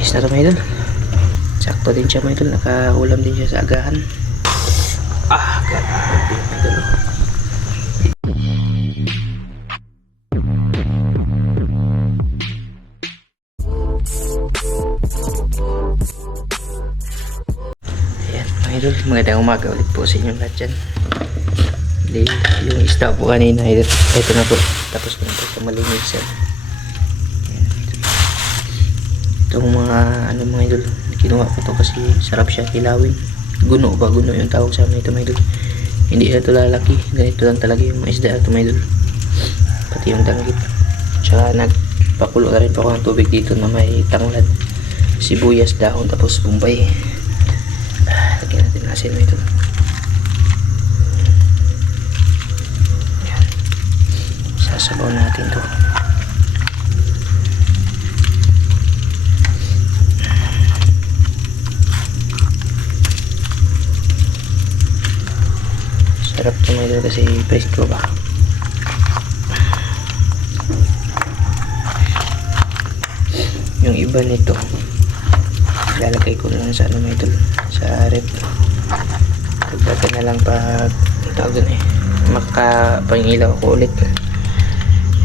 Ayos na ito mga idol. Sakto din siya mga idol. Nakaulam din siya sa agahan. Ah, grabe mga idol. Ayan mga idol. Magandang umaga ulit po sa inyong lahat dyan. Di, yung isda po kanina. Ito na po. Tapos na po sa malinisan. Itong mga ano mga idol, kinuha ko to kasi sarap siya kilawin. Guno ba? Guno yung tawag sa amin ito mga idol. Hindi na ito lalaki. Ganito lang talaga yung isda ito mga idol. Pati yung danggit. Tsaka nagpakulo na rin pa ako ng tubig dito na may tanglad. Sibuyas, dahon, tapos bumbay. Lagyan natin asin mga idol. Sasabaw natin to. Sarap idol kasi presko ba. Yung iba nito, lalagay ko lang sa ano mga idol, sa rep. Dagdagan na lang pag, tawag dun eh, makapangilaw ko ulit.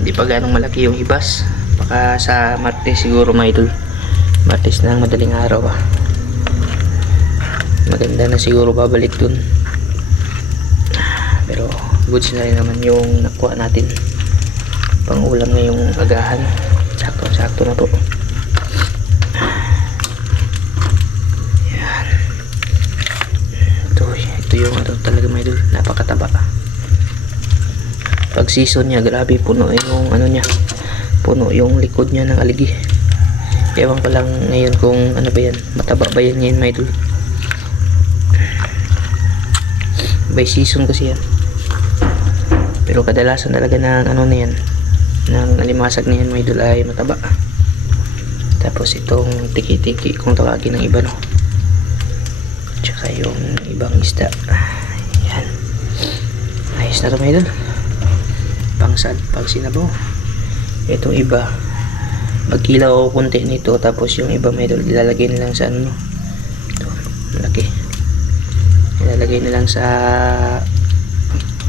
Hindi pa ganong malaki yung ibas. Baka sa Martes siguro mga idol. Martes na madaling araw ah. Maganda na siguro babalik dun. Goods na rin naman yung nakuha natin. Pang ulam ngayong agahan. Sakto, sakto na po. Yan. Ito, ito yung ano talaga may idol. Napakataba. Pag season niya, grabe puno yung ano niya. Puno yung likod niya ng aligi. Ewan ko lang ngayon kung ano ba yan. Mataba ba yan ngayon, may idol? By season kasi yan. Pero kadalasan talaga ng ano na yan, ng alimasag na yan, may idol mataba. Tapos itong tiki-tiki kung tawagin ng iba no. Tsaka yung ibang isda. Yan. Ayos na ito mga idol. Pangsad, pag sinabaw. Itong iba, magkilaw ako konti nito tapos yung iba may idol ilalagay na lang sa ano no. Ito, malaki. Ilalagay na lang sa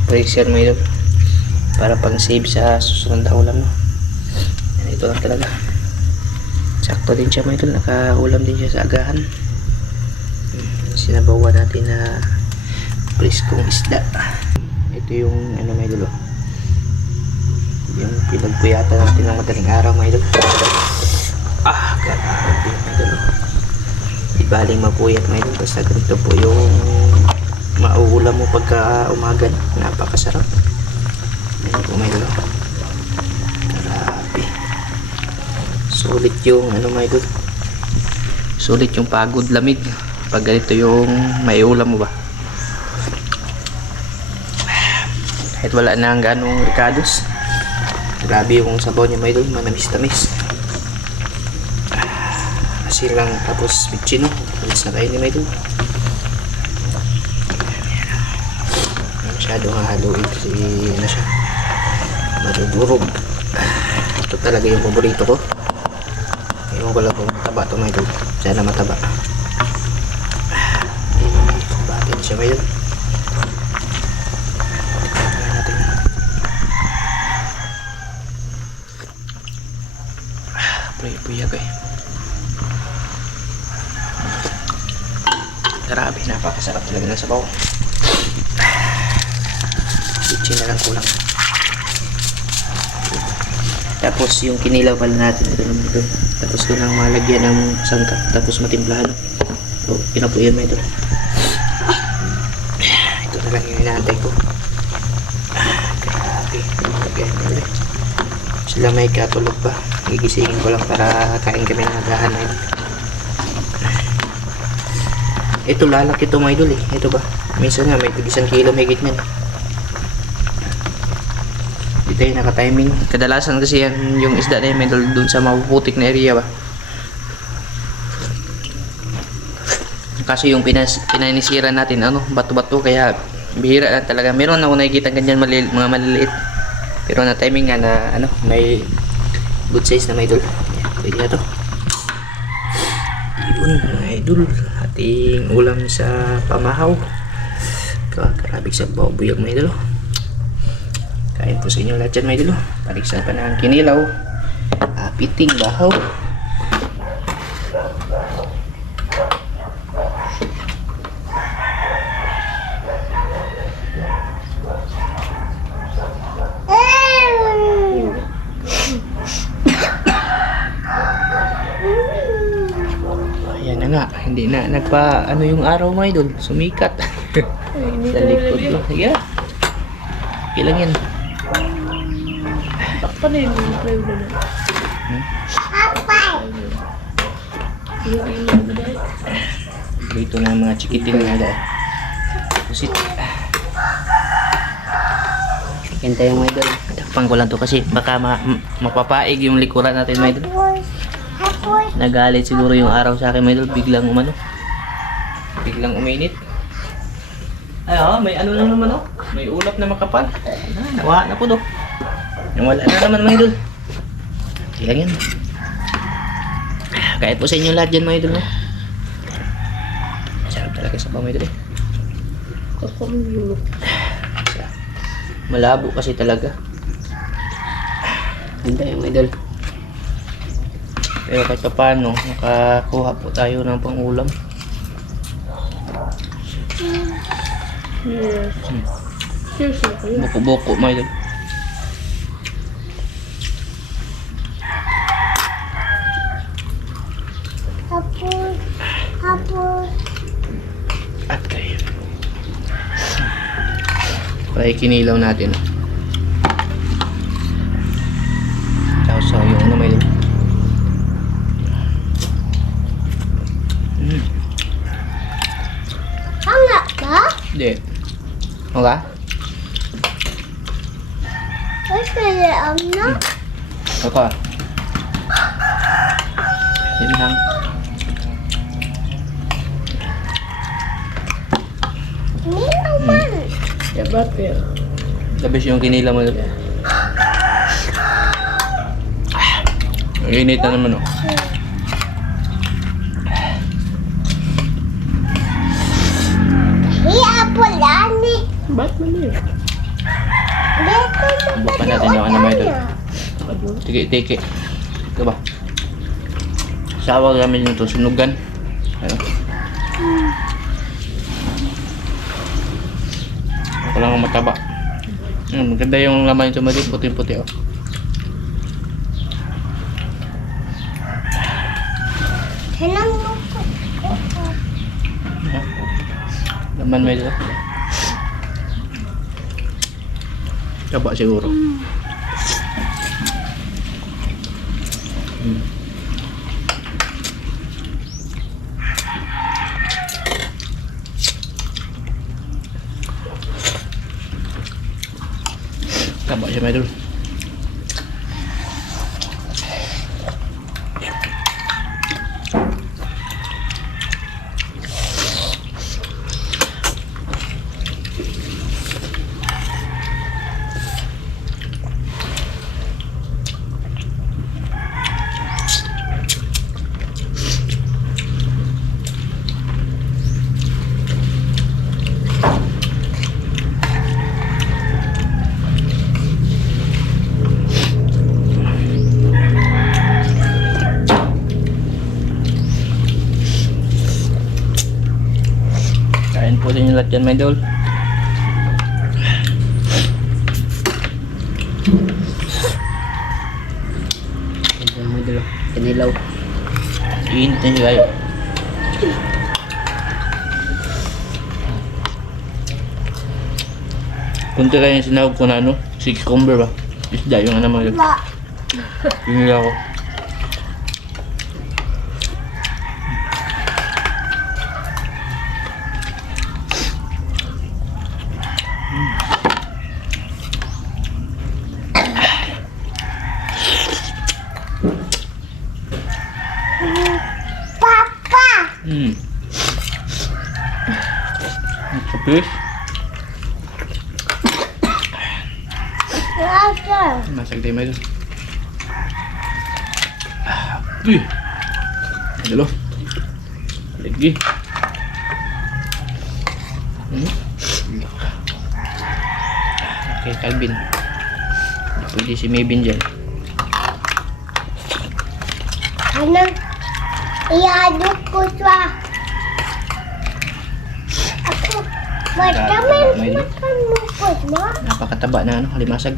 freezer mo idol para pang save sa susunod na ulam no. Yan, ito lang talaga. Sakto din siya idol, nakaulam din siya sa agahan. Hmm, Sinabawan natin na preskong isda. Ito yung ano mga idol oh. Yung pinagpuyatan natin ng madaling araw mga idol. Ah, grabe mga idol oh. Di baling mapuyat mga idol basta ganito po yung mauulam mo pagka umaga napakasarap yan po mga idol grabe. Sulit yung ano mga idol sulit yung pagod lamig. Pag ganito yung may ulam mo ba? Kahit wala na ang ganong ricados. Grabe yung sabaw niya mga idol manamis-tamis kasi lang tapos bitchino alis na kayo ni mga idol masyado hahaluin kasi ano siya madudurog. Ito talaga yung paborito ko. Ewan ko lang kung mataba ito idol sana mataba. Batin siya ngayon? Puy-puyag eh. Grabe napakasarap talaga ng sabaw. Kitchen na lang kulang. Tapos yung kinilaw pala natin ito naman ito. Tapos ko nang malagyan ng sangkap. Tapos matimplahan. So, pinapuyan mo ito. Ito na lang yung inaantay ko. Ah, Grabe. Lagyan ko ulit. Sila may katulog pa. Gigisingin ko lang para kain kami ng agahan na yun. Ito lalaki ito mga idol eh. Ito ba? Minsan nga may isang kilo may niyan. Dito yung naka-timing. Kadalasan kasi yan yung isda na yung may dun sa mapuputik na area ba. Kaso yung pinas, pinanisira natin ano, bato-bato kaya bihira lang talaga. Meron ako nakikita ganyan malil, mga maliliit. Pero na timing nga na ano, may good size na may dul. Yan, pwede na to. Yun mga idol, ating ulam sa pamahaw. Kakarabig sa babuyag mga idol. Kain po sa inyo lahat dyan mga idol. Paligsan pa ng kinilaw. Apiting bahaw. Ayan nga, hindi na nagpa ano yung araw mga idol, sumikat. sa likod ko. Sige. Okay lang yan. Na yun yung play mo na. Dito na mga chikiting nga dahil. Pusit. Hintay yung mga idol. Takpan ko lang to kasi baka ma mapapaig yung likuran natin mga idol. Nagalit siguro yung araw sa akin mga idol. Biglang umano. Biglang uminit. Ay oh, may ano na naman oh. May ulap na makapal. Ah, nawa na po do. Nawala na naman mga idol. Okay lang yan. Kahit po sa inyo lahat dyan mga idol. No? Sarap talaga sa mga idol eh. Malabo kasi talaga. Ganda yung idol. Pero kahit pa paano, nakakuha po tayo ng pangulam. Yes. Na kayo. Buko-buko mga idol. Para ikinilaw natin. Tapos sa yung ano idol. Mm. Hanga ba? Hindi. The um no? Apa? Yun lang. Hindi naman. Yeah, but yeah. Labis yung kinila mo. Ang init na naman oh. Hey, apple ani. Ba't mo sa Subukan natin yung ano mga ito. Ano? Tiki, tiki. Ito ba? Sawa namin nito, sunugan. Ako lang ang mataba. Hmm, maganda yung laman nito mali, puti-puti oh. Hanam mo ko. Laman ito. Taba siguro. Hmm. Taba siya Kain po din yung lahat yan, my idol. Yung my idol. Kanilaw. Iinit na siya kayo. Kunti kayo yung sinawag ko na ano, cucumber ba? Isda yung ano mga idol. Ba. Pinila ko. Hmm. Kapis. Water. Masak tayo may Uy! Dalo. Lagi. Hmm? Okay, Calvin. Pwede si Maybin dyan. Kanang iadok ko siya. Ako, matamin May- makan mo. Napakataba na ano, halimasag.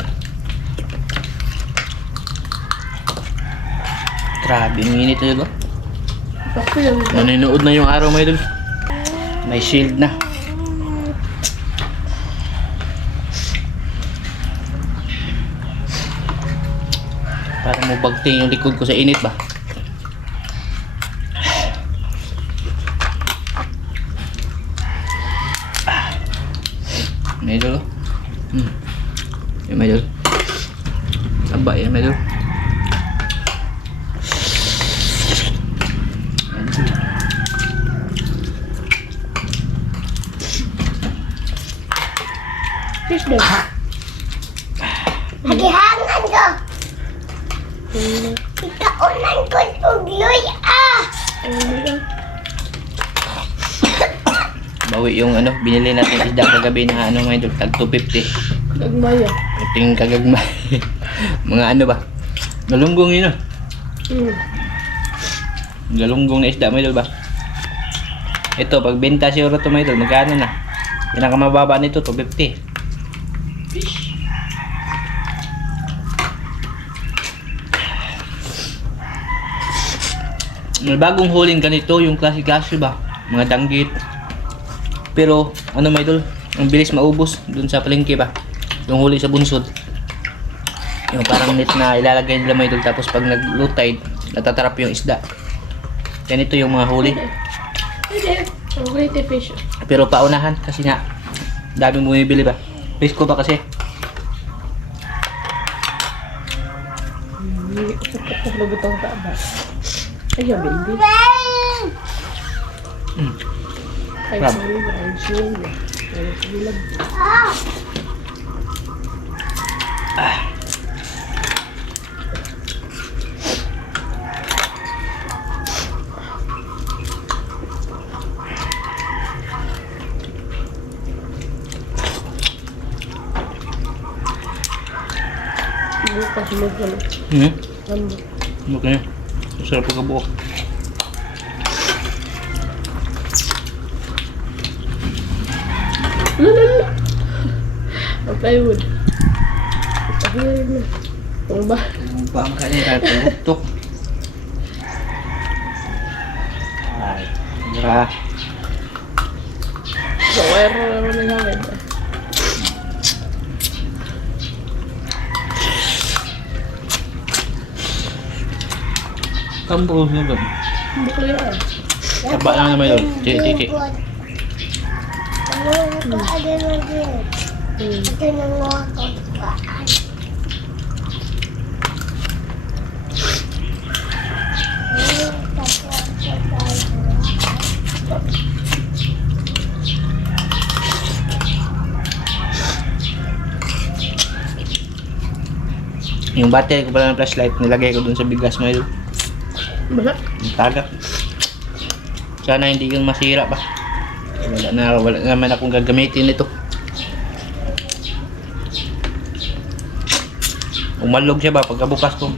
Grabe, ang init na ba? Ako yung Naninood na yung araw, mga idol. May shield na. Para mo bagting yung likod ko sa init ba? Ah. May idol, oh. Hmm. May idol. Taba yan, fish daw. Nagihangan ko. Ikaunan ko tugloy ah. Bawi yung ano, binili natin isda kagabi na ano mga idol, tag 250. Nagmaya. Ating kagagma. mga ano ba? Galunggong yun ah. Hmm. Galunggong na isda mga idol ba? Ito, pag benta siguro ito mga idol, magkano na? Pinakamababa nito, 250. May bagong huling ganito, yung klase-klase ba? Mga danggit. Pero, ano mga idol, ang bilis maubos dun sa palengke ba? Yung huli sa bunsod. Yung parang net na ilalagay nila mga idol, tapos pag nag-low tide, natatarap yung isda. Yan ito yung mga huli. Pero paunahan kasi nga daming bumibili ba? Risk ko ba kasi? Ayaw, baby. Mm. Crab. Ah. Hmm? Okay. Masarap ang kabuo. Lala! Ang plywood. Plywood na. Ang ba? Bang kanina tutok. Ay, mura. Sa wire na naman ng hangin. Kampo na ba? Hindi ko yan. Taba lang naman yun. Tiki, tiki. Ko ada na din. Hmm. Ito na ako. Yung battery ko pala ng flashlight, nilagay ko dun sa bigas mo yun. Bala? Yung tagak. Sana hindi kang masira pa. Wala na, wala naman akong gagamitin nito. Umalog siya ba pagkabukas ko.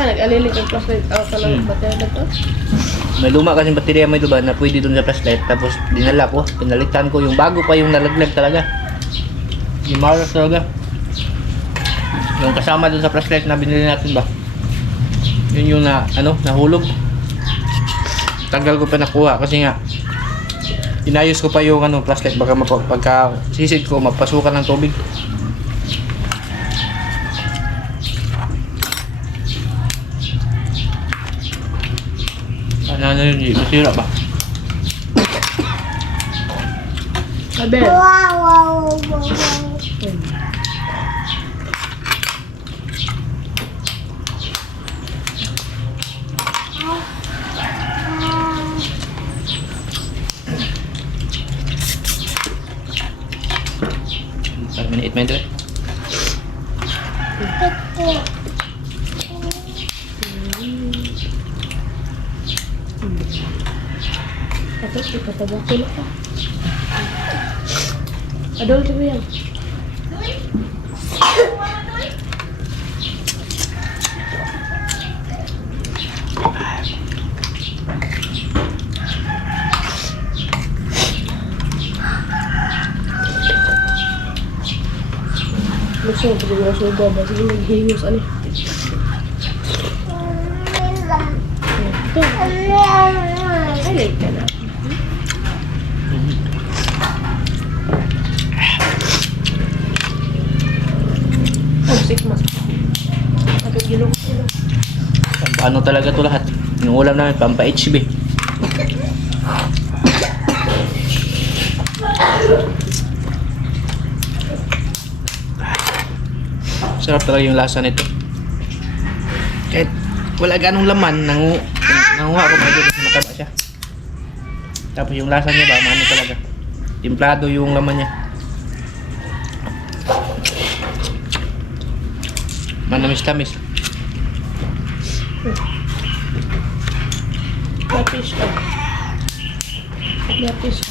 Ah, nag-alilig ang flashlight. Ako ka lang batera na to. May luma kasing baterya may diba na pwede dun sa flashlight. Tapos dinala ko, pinalitan ko yung bago pa yung nalaglag talaga. Yung maras talaga. Yung kasama dun sa flashlight na binili natin ba? Yun yung na, ano, nahulog. Tagal ko pa nakuha kasi nga inayos ko pa yung ano, flashlight baka mapa, pagka sisid ko mapasukan ng tubig. Ano na yun, masira ba? Abel. Wow, wow, wow, wow. Parang minute mo ito eh. Piti. Tapos ikatabak ko Adol ko. Lusog, hindi ko ba? Sige, maghihiyos, ano? Ito, ay, late ka na. Oh, sick mas. Paano talaga to lahat? Yung ulam namin, pampa Sarap talaga yung lasa nito. Kahit wala ganong laman, nangu nanguha ko medyo kasi mataba siya. Tapos yung lasa niya ba, ano talaga. Timplado yung laman niya. Manamis-tamis. Lapis ka. Lapis ka.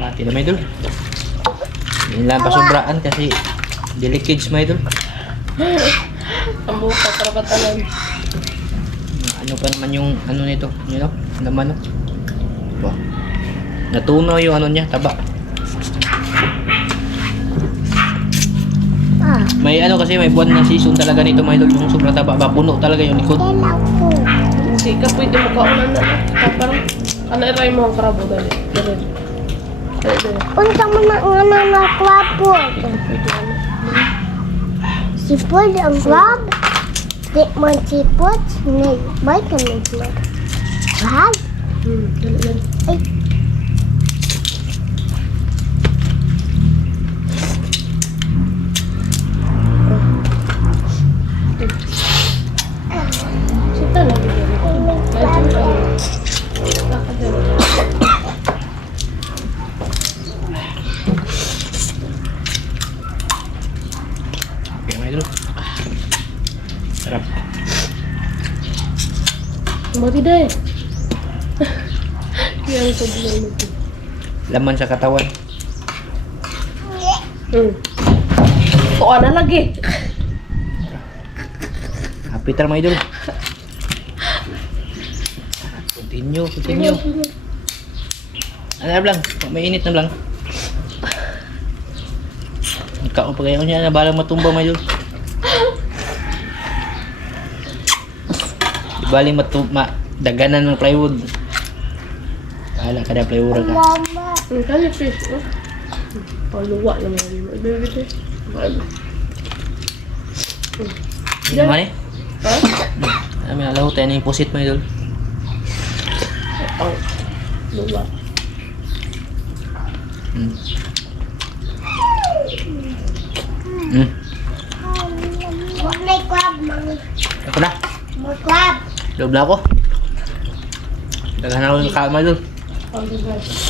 Mati na may idol. Hindi lang pasubraan kasi delicate my idol. Ang buka para katalan. Ano pa naman yung ano nito, you know? Laman no? Wow. Natunaw yung ano niya, taba. May ano kasi may buwan na season talaga nito my idol, yung sobrang taba, bapuno talaga yung likod. Hindi ka pwede mo kaunan na. Parang, ano ito yung mga krabo dali. Dali. Punta mo na nga na na kwapon. Pwede ano. Sipod ang crab. Di man sipod. May may kami na. Crab. Hmm. Ay. Mati dahil. Yang sebelah itu. Laman sa katawan. Hmm. Kok ada lagi? Happy tar my idol. Continue, continue. Ano na lang, may init na lang. Ikaw pa kayo niya na balang matumba may idol. Di baling matumba, daganan ng plywood. Bahala ka na plywood ka. Mama. Hmm, kali fish. Oh. Paluwa naman yun. Ay, baby. Baby. Hindi naman eh. Ha? Alam mo, alaw tayo na yung pusit may idol. Oh. Luwa. Hmm. Hmm. May crab, mami. Ako na. May crab. Loob na ako. Daghan ako kalma idol. Oh, guys.